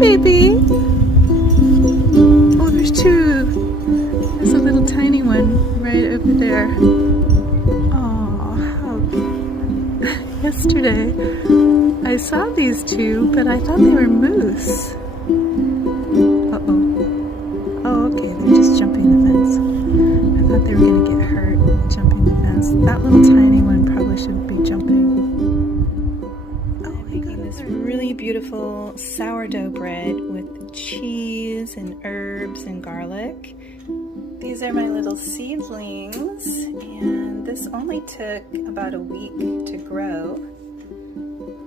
baby. Oh, there's two. There's a little tiny one right over there. Oh, how... Yesterday, I saw these two, but I thought they were moose. Uh-oh. Oh, okay, they're just jumping the fence. I thought they were going to get hurt jumping the fence. That little tiny one probably shouldn't be jumping. Making this really beautiful sourdough bread with cheese and herbs and garlic. These are my little seedlings, and this only took about a week to grow.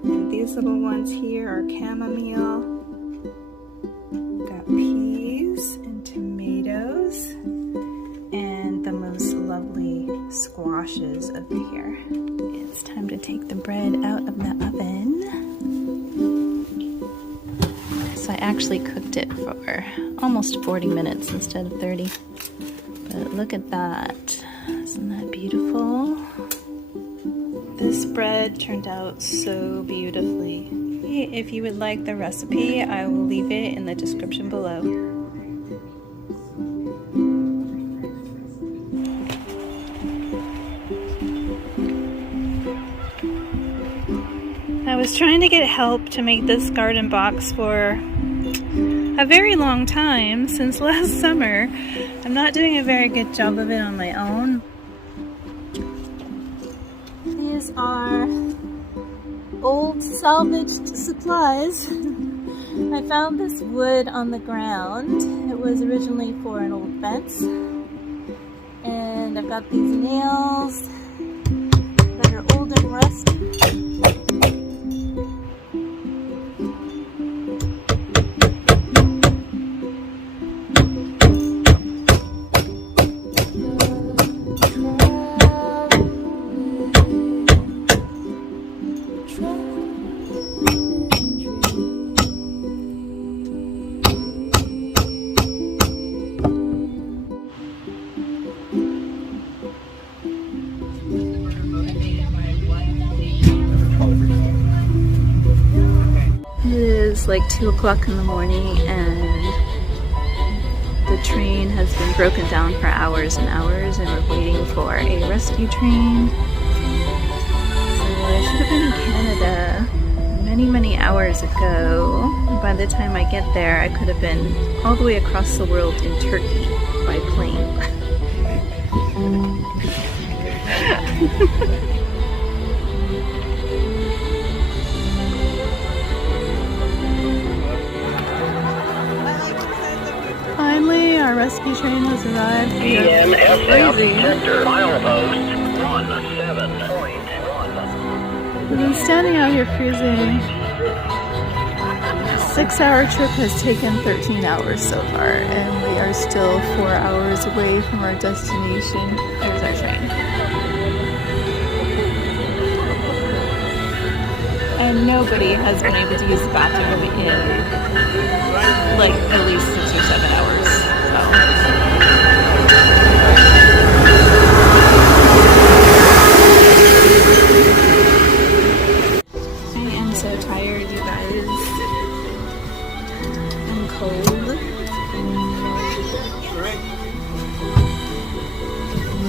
And these little ones here are chamomile. Got peas and tomatoes and the most lovely squashes over here. It's time to take the bread out of the oven. So I actually cooked it for almost 40 minutes instead of 30. But look at that. Isn't that beautiful? This bread turned out so beautifully. If you would like the recipe, I will leave it in the description below. I was trying to get help to make this garden box for a very long time, since last summer. I'm not doing a very good job of it on my own. These are old salvaged supplies. I found this wood on the ground. It was originally for an old fence. And I've got these nails that are old and rusty. It's like 2 o'clock in the morning, and the train has been broken down for hours and hours, and we're waiting for a rescue train. So I should have been in Canada many hours ago. By the time I get there, I could have been all the way across the world in Turkey by plane. Finally, our rescue train has arrived. We are crazy. We've been standing out here freezing. A 6-hour trip has taken 13 hours so far, and we are still 4 hours away from our destination. There's our train. And nobody has been able to use the bathroom in like at least 6 or 7 hours. I am so tired, you guys. I'm cold.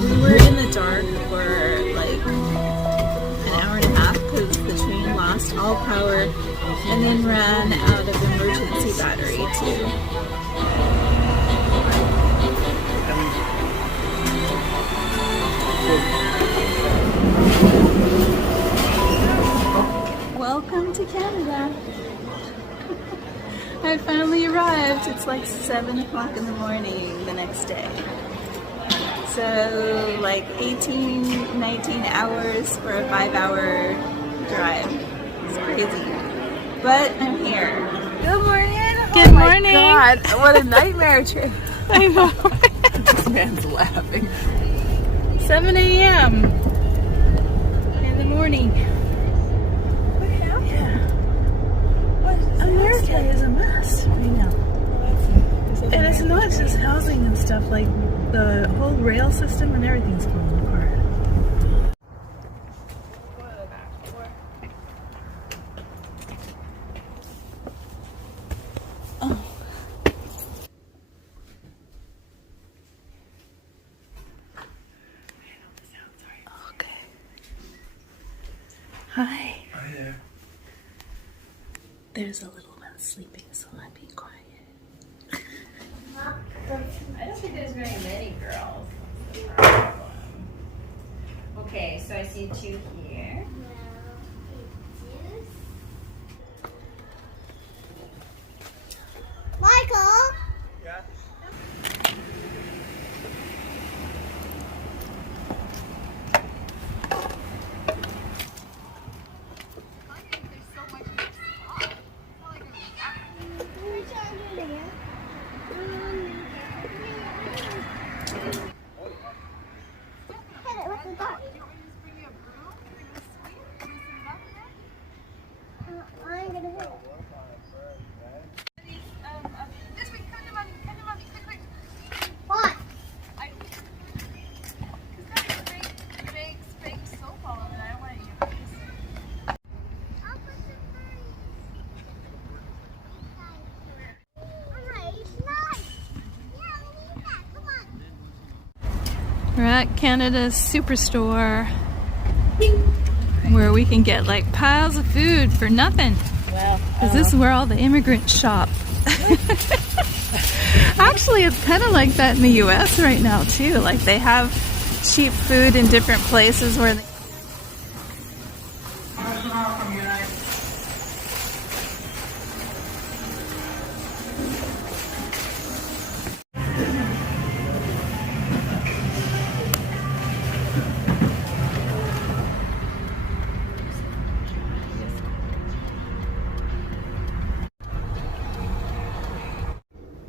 We were in the dark for like an hour and a half because the train lost all power and then ran out of emergency battery too. Welcome to Canada. I finally arrived. It's like 7 o'clock in the morning the next day. So like 18, 19 hours for a 5-hour drive. It's crazy. But I'm here. Good morning. Good morning. God, what a nightmare trip. I know. This man's laughing. 7 a.m. in the morning. What happened? Yeah. America is a mess right now. And it's not just housing and stuff, like the whole rail system and everything's falling apart. Hi. Hi there. There's a little one sleeping, so I'm being quiet. I don't think there's very many girls. Okay, so I see 2 here. Michael? Yeah? I'm gonna hit it. What? I'll put some furries. Alright, it's nice. Yeah, we need that. Come on. We're at Canada's Superstore, where we can get like piles of food for nothing. Well, Because this is where all the immigrants shop. Actually, it's kind of like that in the US right now too. Like they have cheap food in different places where they...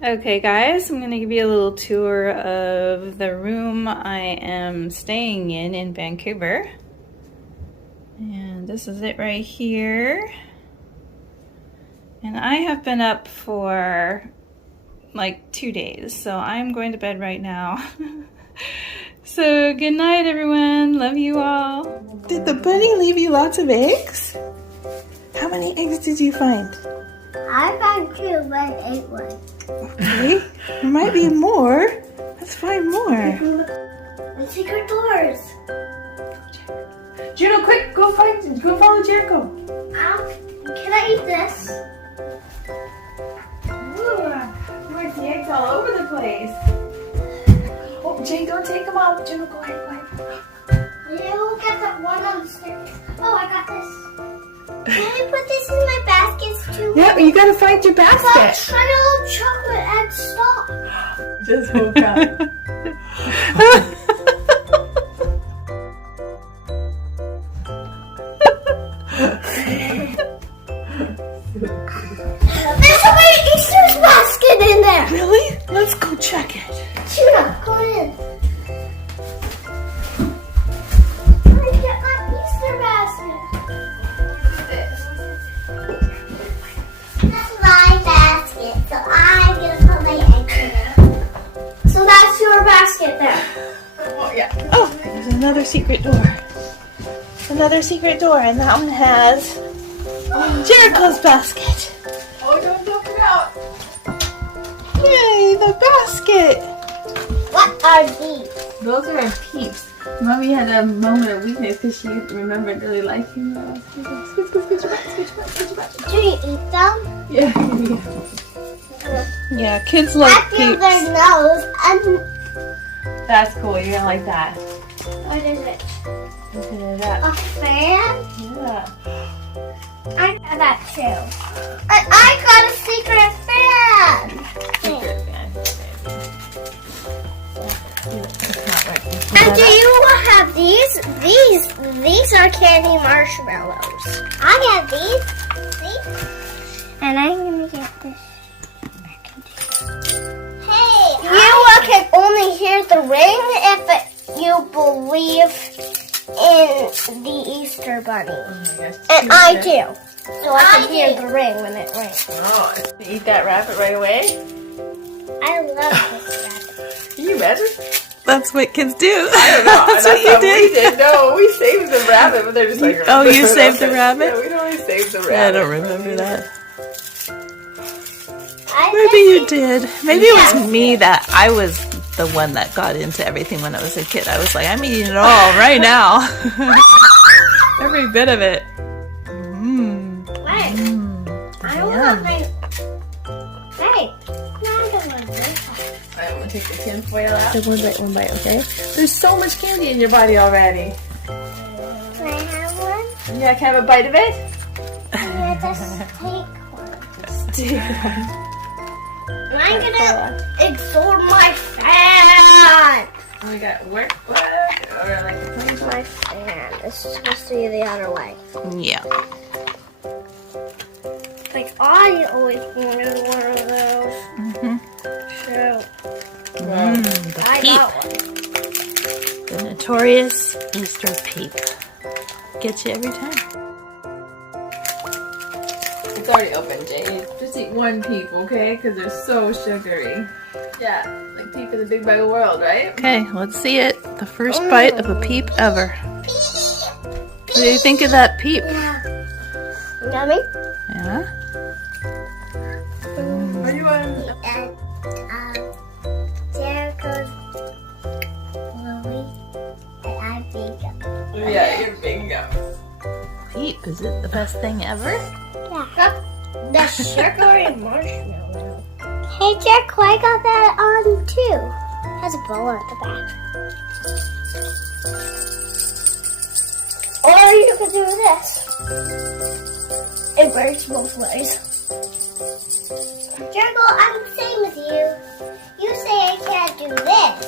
Okay guys, I'm going to give you a little tour of the room I am staying in Vancouver. And this is it right here. And I have been up for like 2 days, so I'm going to bed right now. So good night everyone, love you all. Did the bunny leave you lots of eggs? How many eggs did you find? I found 2, but I ate one. Okay, there might be more. Let's find more. The secret doors. Juno, quick, go follow Jericho. Can I eat this? Ooh, there's the eggs all over the place. Oh, Jay, don't take them out. Juno, go ahead. You get that one on the stairs. Oh, I got this. Can I put this in my baskets too? Yeah, you gotta find your But basket. try to love chocolate and stop. Just woke up. There's a my Easter's basket in there. Really? Let's go check it. Tuna, go in. I get my Easter basket. That's my basket, so I'm gonna put my eggs in it. So that's your basket there. Oh, yeah. Oh, there's another secret door. Another secret door, and that one has Jericho's basket. oh, don't dump it out. Yay, the basket. What are these? Those are our peeps. Mommy had a moment of weakness because she remembered really liking those. Scooch your butt. Do you eat them? Yeah. Yeah, kids like I feel peeps. their nose and That's cool. You're gonna like that. what is it? Look at that. A fan? Yeah. I got that too. And I got a secret fan. Secret fan. And do you have these? These are candy marshmallows. I got these. See? And I'm gonna get this. Hey, you can only hear the ring if you believe in the Easter Bunny. And I do. So I can hear the ring when it rings. Oh, you eat that rabbit right away? I love this rabbit. Can you imagine? That's what kids do. I don't know. That's what you how did. We did. No, we saved the rabbit, but they're just like. Oh, you saved the rabbit? Yeah, we always saved the rabbit. I don't remember that. I Maybe you did. Maybe it was me that I was the one that got into everything when I was a kid. I was like, I'm eating it all right now. Every bit of it. fun. Hey, I'm gonna take the tin foil out. Take one bite, okay? There's so much candy in your body already. Can I have one? Yeah, can I have a bite of it? Yeah, just take one. Take one. I'm gonna absorb my fat. We got work or like the plain My fan is supposed to be the other way. Yeah. Like I always wanted one of those. So The I peep. got one. The notorious Easter peep. Gets you every time. It's already open, Jade. Just eat one peep, okay? Because they're so sugary. Yeah, like peep in the big bag of world, right? Okay, let's see it. The first bite of a peep ever. What do you think of that peep? Yeah. Yummy. Yeah? What do you want? And Jericho's Louie and I bingo. Yeah, you're bingo. Peep, is it the best thing ever? Yeah. The sugary marshmallow. Hey Jericho, I got that on too. Has a bow at the back. Or you could do this. It works both ways. Jericho, I'm the same as you. You say I can't do this.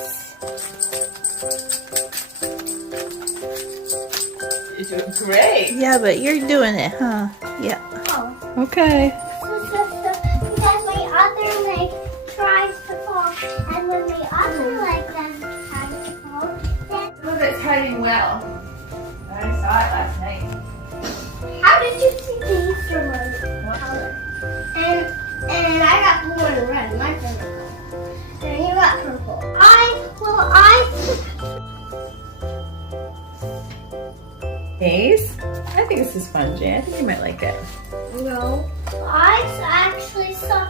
You're doing great. Yeah, but you're doing it, huh? Yeah. Oh. Okay. Because my other leg tries to fall, and when my other leg doesn't try to fall, then... Oh, that's hiding well. I saw it last night. How did you see the Easter one? What color? And I got blue and red, my favorite color. And you got purple. Ace? I think this is fun, Jay. I think you might like it. No. I actually saw,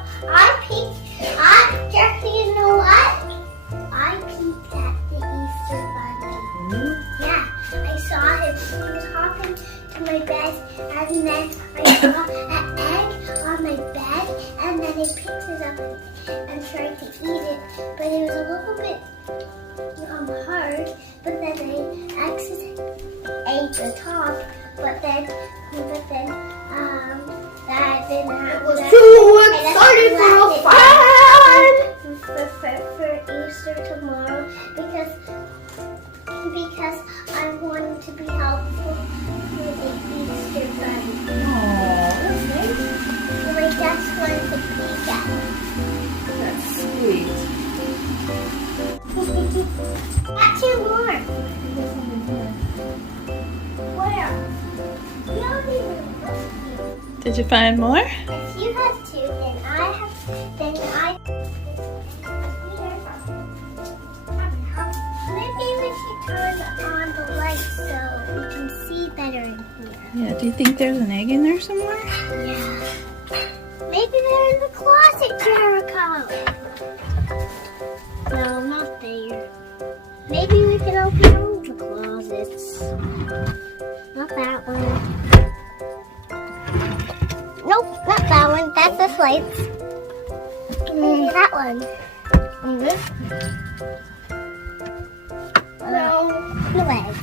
Jackie, you know what? I peeked at the Easter bunny. Yeah, I saw him. He was hopping to my bed, and then I saw an egg on my bed, and then he picked it up and tried to eat it, but it was a little bit hard, but then I accidentally ate the top, but then that didn't happen. It was too exciting for Easter tomorrow because I wanted to be helpful for the Easter bunny. So I just wanted to peek at it. That's sweet. Got two more. Where? You don't even look. Did you find more? If you have two, then I have. Maybe we should turn on the lights so we can see better in here. Yeah, do you think there's an egg in there somewhere? Yeah. Maybe they're in the closet, Jericho. No, not there. Maybe we can open all the closets. Not that one. Nope, not that one. That's the slates. Maybe that one. And this? No, the legs.